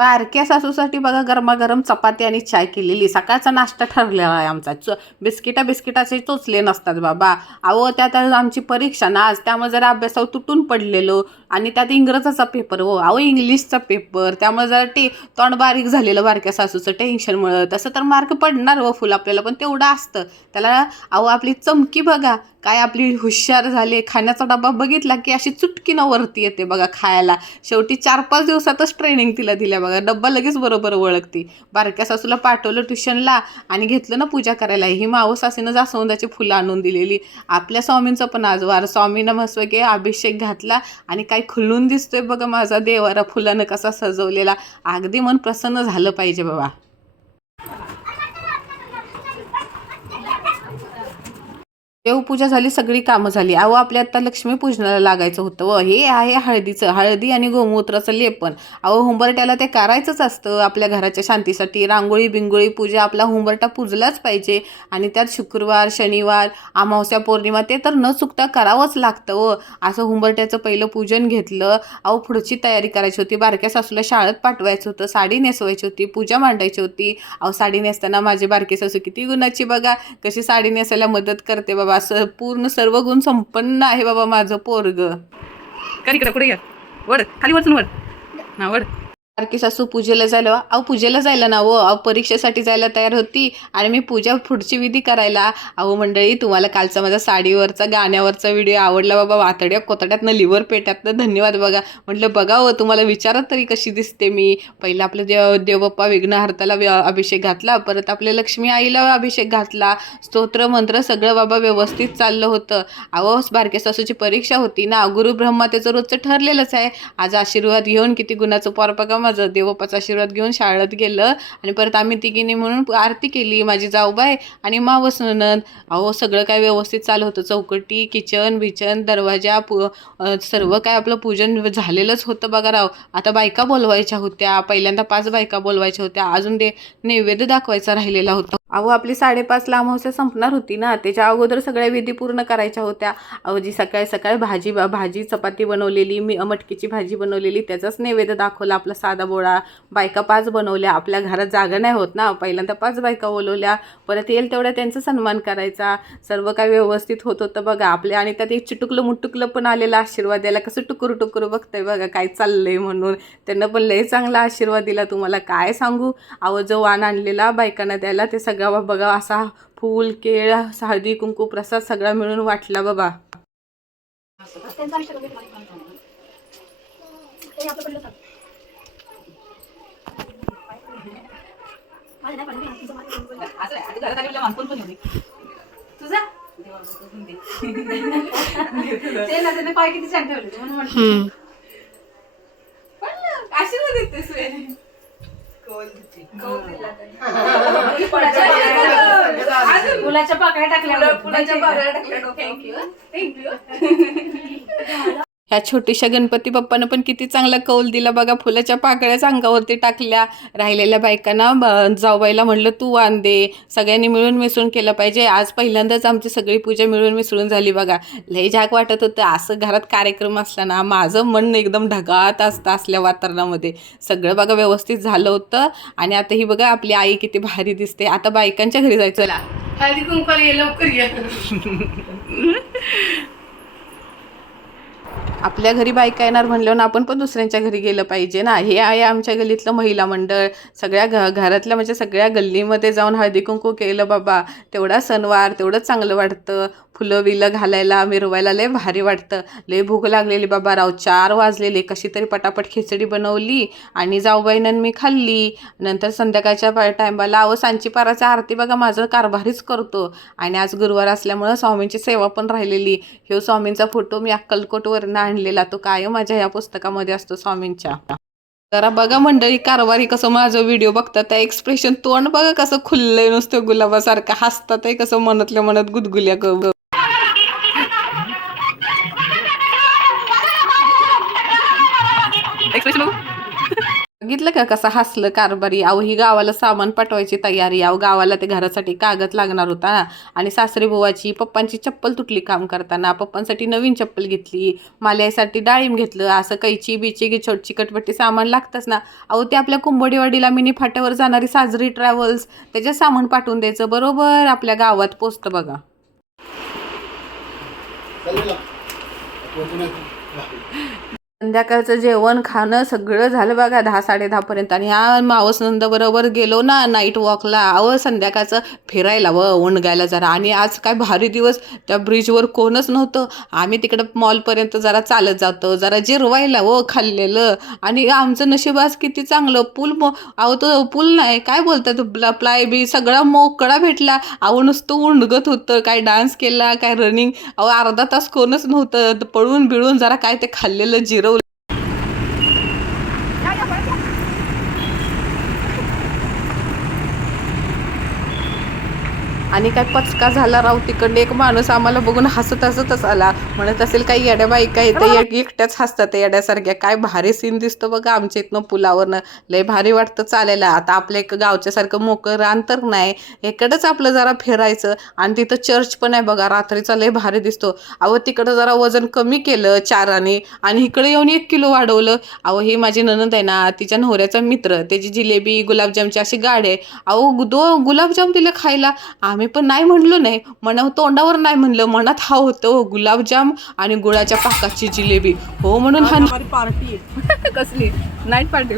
बारक्या सासूसाठी बघा गरमागरम चपाती आणि चाय केलेली. सकाळचा नाश्ता ठरलेला आहे आमचा. च बिस्किटा बिस्किटाचे चोचले नसतात बाबा. अहो त्यात आमची परीक्षा ना आज त्यामुळे जरा अभ्यासावर तुटून पडलेलो. आणि त्यात इंग्रजाचा पेपर हो. अहो इंग्लिशचा पेपर त्यामुळे जरा टे तोंड बारीक झालेलं बारक्या सासूचं टेन्शनमुळं तसं तर मार्क पडणार हो, व फुल आपल्याला. पण तेवढं असतं. त्याला अहो आपली चमकी बघा. काय आपली हुशार झाली खाण्याचा डबा बघितला की अशी चुटकीनं वरती येते बघा खायला. शेवटी चार पाच दिवसातच ट्रेनिंग तिला दिल्या बघा. डब्बा लगेच बरोबर ओळखते. बारक्या सासूला पाठवलं ट्युशनला आणि घेतलं ना पूजा करायला. ही मावो सासीनं जास्वंदाची फुलं आणून दिलेली. आपल्या स्वामींचं पण आज वार. स्वामीनं मस्त की अभिषेक घातला आणि काय खुलून दिसतोय बघा माझा देवारा फुलानं कसा सजवलेला. अगदी मन प्रसन्न झालं पाहिजे बाबा. देवपूजा झाली सगळी कामं झाली. अहो आपल्या आता लक्ष्मीपूजनाला लागायचं होतं व हे आहे हळदीचं हळदी आणि गोमूत्राचं लेपन. अहो हुंबरट्याला ते करायचंच असतं. आपल्या घराच्या शांतीसाठी रांगोळी बिंगोळी पूजा आपला हुंबरटा पूजलाच पाहिजे. आणि त्यात शुक्रवार शनिवार अमावस्या पौर्णिमा ते तर न चुकता करावंच लागतं व. असं हुंबरट्याचं पहिलं पूजन घेतलं. अहो पुढची तयारी करायची होती. बारक्या सासूला शाळेत पाठवायचं होतं. साडी नेसवायची होती. पूजा मांडायची होती. अहो साडी नेसताना माझी बारकी सासू किती गुणाची बघा. कशी साडी नेसायला मदत करते बाबा. असं पूर्ण सर्व गुण संपन्न आहे बाबा माझं पोरग. कधी इकडे कुठे या. वड खाली वरतून वड ना वड सारखी सासू पूजेला जायला अहो पूजेला जायला ना हो अहो परीक्षेसाठी जायला तयार होती आणि मी पूजा पुढची विधी करायला. अहो मंडळी तुम्हाला कालचा माझा साडीवरचा गाण्यावरचा व्हिडिओ आवडला बाबा वातड्या कोतड्यातनं लिव्हर पेट्यातनं धन्यवाद बघा. म्हटलं बघा हो तुम्हाला विचारत तरी कशी दिसते मी. पहिलं आपलं देव देवबाप्पा विघ्नहर्ताला व्य- अभिषेक घातला परत आपल्या लक्ष्मी आईला अभिषेक घातला. स्तोत्र मंत्र सगळं बाबा व्यवस्थित चाललं होतं. अहो बारक्या सासूची परीक्षा होती ना गुरु ब्रह्मा त्याचं रोजचं ठरलेलंच आहे. आज आशीर्वाद घेऊन किती गुणाचं पार माझं देवबाप्पाचा आशीर्वाद घेऊन शाळेत गेलं आणि परत आम्ही तिघींनी म्हणून आरती केली. माझी जाऊबाई आणि मावस अहो सगळं काय व्यवस्थित चालू होतं. चौकटी किचन बिचन दरवाजा पु सर्व काय आपलं पूजन झालेलंच होतं बघा राव. आता बायका बोलवायच्या होत्या. पहिल्यांदा पाच बायका बोलवायच्या होत्या. अजून ते नैवेद्य दाखवायचा राहिलेला होता. अहो आपली साडेपाचला अमावस्या संपणार होती ना. त्याच्या अगोदर सगळ्या विधी पूर्ण करायच्या होत्या. अहो जी सकाळी सकाळी भाजी भाजी चपाती बनवलेली मी मटकीची भाजी बनवलेली त्याचाच नैवेद्य दाखवला आपला साधा. बोळा बायका पाच बनवल्या आपल्या घरात जागा नाही होत ना. पहिल्यांदा पाच बायका बोलवल्या परत येईल तेवढ्या त्यांचा सन्मान करायचा. सर्व काय व्यवस्थित होत होतं बघा. आपल्या आणि त्यात एक चिटुकलं मुटुकलं पण आलेलं आशीर्वाद द्यायला कसं टुकरू टुकरू बघतंय बघा काय चाललंय म्हणून. त्यांना पण लय चांगला आशीर्वाद दिला तुम्हाला. काय सांगू? आव जो वाण आणलेला बायकांना द्यायला ते सगळा बघा असा फूल केळ हळदी कुंकू प्रसाद सगळा मिळून वाटला बाबा. ते ना पाय किती छान ठेवले म्हणून म्हटलं. आशीर्वाद पाकळ्या टाकल्या. फुलाच्या पाकळ्या टाकल्या थँक्यू थँक्यू ह्या छोट्याशा गणपती बाप्पानं पण किती चांगला कौल दिला बघा. फुलाच्या पाकळ्याच अंगावरती टाकल्या. राहिलेल्या बायकांना जाऊबाईला म्हणलं तू वाण दे. सगळ्यांनी मिळून मिसळून केलं पाहिजे. आज पहिल्यांदाच आमची सगळी पूजा मिळून मिसळून झाली बघा. लई झाक वाटत होतं. असं घरात कार्यक्रम असला ना माझं मन एकदम ढगात असतं असल्या वातावरणामध्ये. सगळं बघा व्यवस्थित झालं होतं. आणि आता ही बघा आपली आई किती भारी दिसते. आता बायकांच्या घरी जायचं. हळदी कुंकवाला लवकर ये. आपल्या घरी बायका येणार म्हणल्यावर आपण पण दुसऱ्यांच्या घरी गेलं पाहिजे ना. हे आहे आमच्या गल्लीतलं महिला मंडळ. सगळ्या घ घरातल्या म्हणजे सगळ्या गल्लीमध्ये जाऊन हळदी कुंकू केलं बाबा. तेवढा सणवार तेवढंच चांगलं वाटतं. फुलं विलं घालायला मिरवायला लय भारी वाटतं. लय भूक लागलेली बाबा राव चार वाजलेले. कशी तरी पटापट खिचडी बनवली आणि जाऊबाईनं मी खाल्ली. नंतर संध्याकाळच्या टायमाला अहो सांची आरती बघा माझं कारभारीच करतो. आणि आज गुरुवार असल्यामुळं स्वामींची सेवा पण राहिलेली. हो स्वामींचा फोटो मी अक्कलकोटवरनं आणलेला. तो कायम हो? माझ्या ह्या पुस्तकामध्ये असतो स्वामींच्या. जरा बघा मंडळी कारभारी कसं माझं व्हिडिओ बघतात. त्या एक्सप्रेशन तोंड बघा कसं खुललंय नुसतं गुलाबासारखं. हसतात कसं मनातल्या मनात गुदगुल्या ग. बघितलं का कसं हसलं कारभारी? अहो ही गावाला सामान पाठवायची तयारी अहो गावाला ते घरासाठी कागद लागणार होता. ना आणि सासरी बुवाची पप्पांची चप्पल तुटली काम करताना. पप्पांसाठी नवीन चप्पल घेतली. माल्यासाठी डाळिंब घेतलं. असं कैची बिची गी कटपट्टी सामान लागतंच ना. अहो ते आपल्या कुंभडीवाडीला मिनी फाट्यावर जाणारी साजरी ट्रॅव्हल्स त्याच्यात सामान पाठवून द्यायचं. बरोबर आपल्या गावात पोचतं बघा. संध्याकाळचं जेवण खाणं सगळं झालं बघा दहा साडे दहापर्यंत आणि ह्या मावस गेलो ना नाईट वॉकला अहो संध्याकाळचं फिरायला व उणगायला जरा. आणि आज काय भारी दिवस त्या ब्रिजवर कोणच नव्हतं. आम्ही तिकडं मॉलपर्यंत जरा चालत जातो जरा जिरवायला व खाल्लेलं. आणि आमचं नशीब आज किती चांगलं. पूल मो अहो तो पूल नाही काय बोलतात प्ला प्लाय बी सगळा मोकळा भेटला. अहो नुसतं उंडगत होतं काय डान्स केला काय रनिंग अहो अर्धा तास कोणच नव्हतं. पळून बिळून जरा काय ते खाल्लेलं जिरवलं. आणि काय पचका झाला राव तिकडे एक माणूस आम्हाला बघून हसत हसतच आला. म्हणत असेल काही येड्या बायका येते एक- एकट्याच हसतात येड्यासारख्या. काय भारी सीन दिसतो बघा आमच्या इथनं पुलावरनं. लय भारी वाटतं चालायला. आता आपल्या एक गावच्या सारखं मोकळं रान तर नाही. इकडंच आपलं जरा फिरायचं. आणि तिथं चर्च पण आहे बघा. रात्रीचा लय भारी दिसतो. अहो तिकडं जरा वजन कमी केलं चाराने. आणि इकडे येऊन एक किलो वाढवलं. अहो ही माझी ननद आहे ना तिच्या नवऱ्याचा मित्र. त्याची जिलेबी गुलाबजामची अशी गाड आहे. अहो गु- दो गुलाबजाम दिले खायला. आम्ही पण नाही म्हणलो नाही. म्हणा तोंडावर नाही म्हणलं. मनात हा होतं गुलाबजाम आणि गुळाच्या पाकाची जिलेबी. हो म्हणून हा पार्टी कसली? Night party.